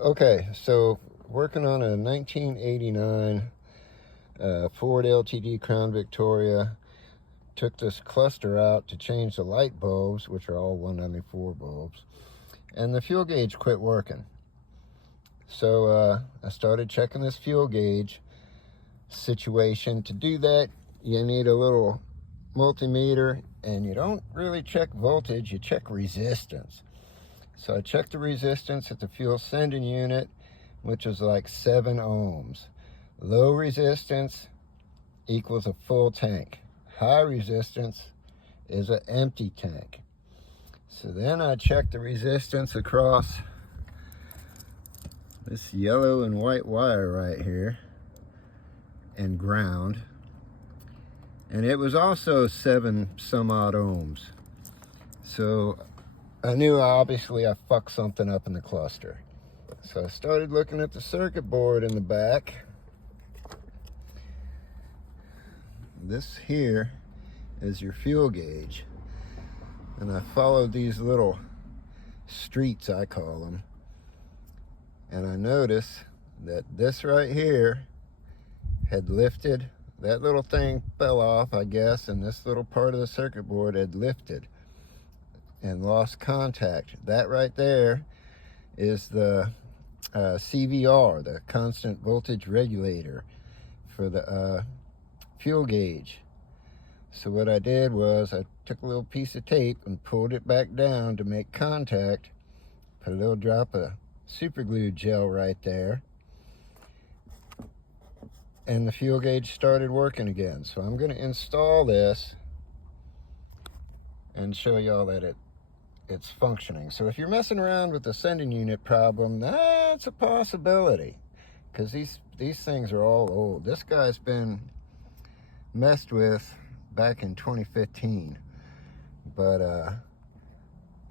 Okay, so working on a 1989 Ford LYD Crown Victoria. Took this cluster out to change the light bulbs, which are all 194 bulbs, and the fuel gauge quit working. So I started checking this fuel gauge situation. To do that, you need a little multimeter, and you don't really check voltage, you check resistance. So I checked the resistance at the fuel sending unit, which was like 7 ohms. Low resistance equals a full tank. High resistance is an empty tank. So then I checked the resistance across this yellow and white wire right here and ground, and it was also 7 some odd ohms. So I knew obviously I fucked something up in the cluster. So I started looking at the circuit board in the back. This here is your fuel gauge, and I followed these little streets, I call them, and I noticed that this right here had lifted. That little thing fell off, I guess, and this little part of the circuit board had lifted and lost contact. That right there is the CVR, the constant voltage regulator for the fuel gauge. So what I did was I took a little piece of tape and pulled it back down to make contact, put a little drop of super glue gel right there, and the fuel gauge started working again. So I'm going to install this and show y'all that it's functioning. So if you're messing around with the sending unit problem, that's a possibility, because these things are all old. This guy's been messed with back in 2015, but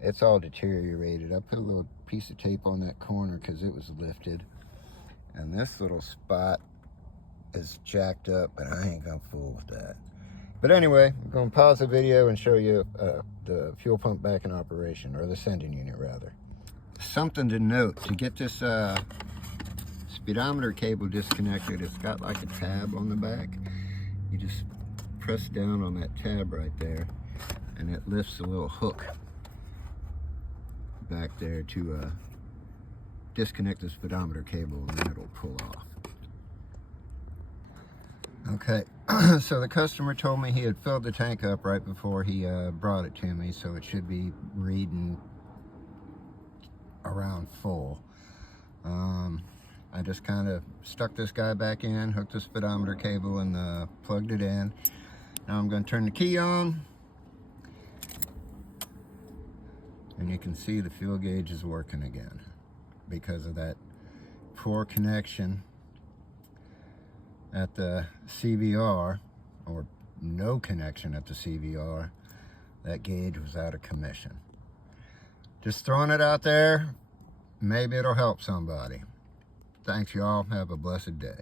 it's all deteriorated. I put a little piece of tape on that corner because it was lifted, and this little spot is jacked up, but I ain't gonna fool with that. But anyway, I'm gonna pause the video and show you the fuel pump back in operation, or the sending unit rather. Something to note: to get this speedometer cable disconnected, it's got like a tab on the back. You just press down on that tab right there, and it lifts a little hook back there to disconnect the speedometer cable, and then it'll pull off. Okay, so the customer told me he had filled the tank up right before he brought it to me, so it should be reading around full. I just kind of stuck this guy back in, hooked the speedometer cable, and plugged it in. Now I'm going to turn the key on, and you can see the fuel gauge is working again because of that poor connection at the CVR, or no connection at the CVR. That gauge was out of commission. Just throwing it out there, maybe it'll help somebody. Thanks y'all, have a blessed day.